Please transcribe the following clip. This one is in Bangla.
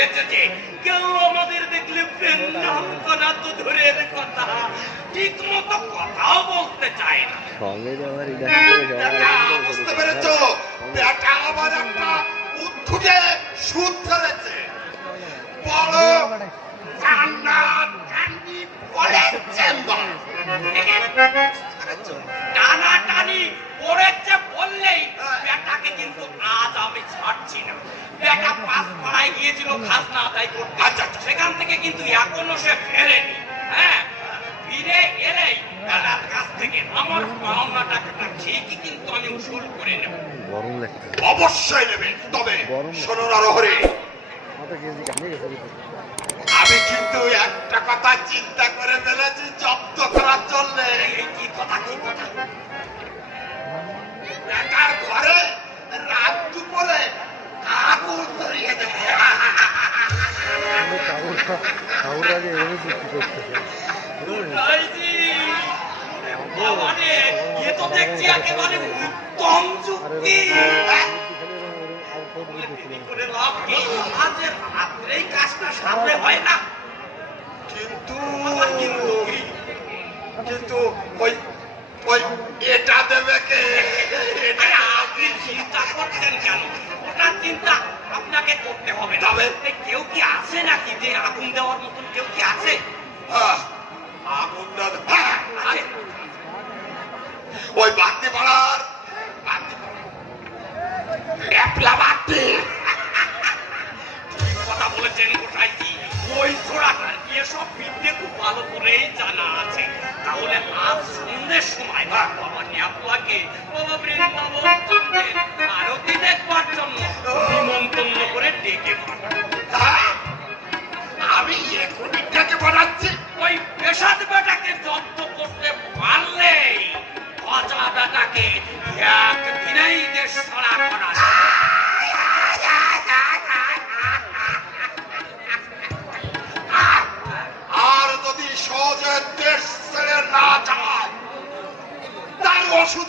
হয়েছে কেউ আমাদের দেখলে নাম করা তো দূরের কথা ঠিক মতো কথাও বলতে চায় না। সঙ্গে যে আমার বেটা, বুঝতে পেরেছ? বেটা আমার একটা উদ্ভুতে সুদ ধরেছে। বড় আমি ছাড়ছি না। বেটা পাস পাড়ায় গিয়েছিল খাজনা আদায় করতে। আচ্ছা আচ্ছা, সেখান থেকে কিন্তু এখনও সে ফেরেনি। হ্যাঁ ফিরে এলেই কাছ থেকে আমার পাওনা টাকাটা ঠিকই কিন্তু আমি উসুল করে নেব। অবশ্যই নেবে তবে আমি কিন্তু একটা কথা চিন্তা করে ফেলেছি জব্দ হয় না কিন্তু ওই ওই এটা দেবে কে আপনি চিন্তা করছেন কেন ওটা চিন্তা আপনাকে করতে হবে। তবে? কেউ কি আছে নাকি? যে আগুন দেওয়ার মতন কেউ কি আছে? আগুন হ্যাঁ, ওই বাতি পাড়ার একলা কথা বলেছেন গোসাইজি। ওই ছোড়াটার এসব বিদ্যে খুব ভালো করেই জানা আছে। তাহলে আজ সন্ধ্যের সময় বাবা ন্যাপলাকে বাবা বৃন্দাবন আর যদি সহজে দেশ ছেড়ে না যায় তার ওষুধ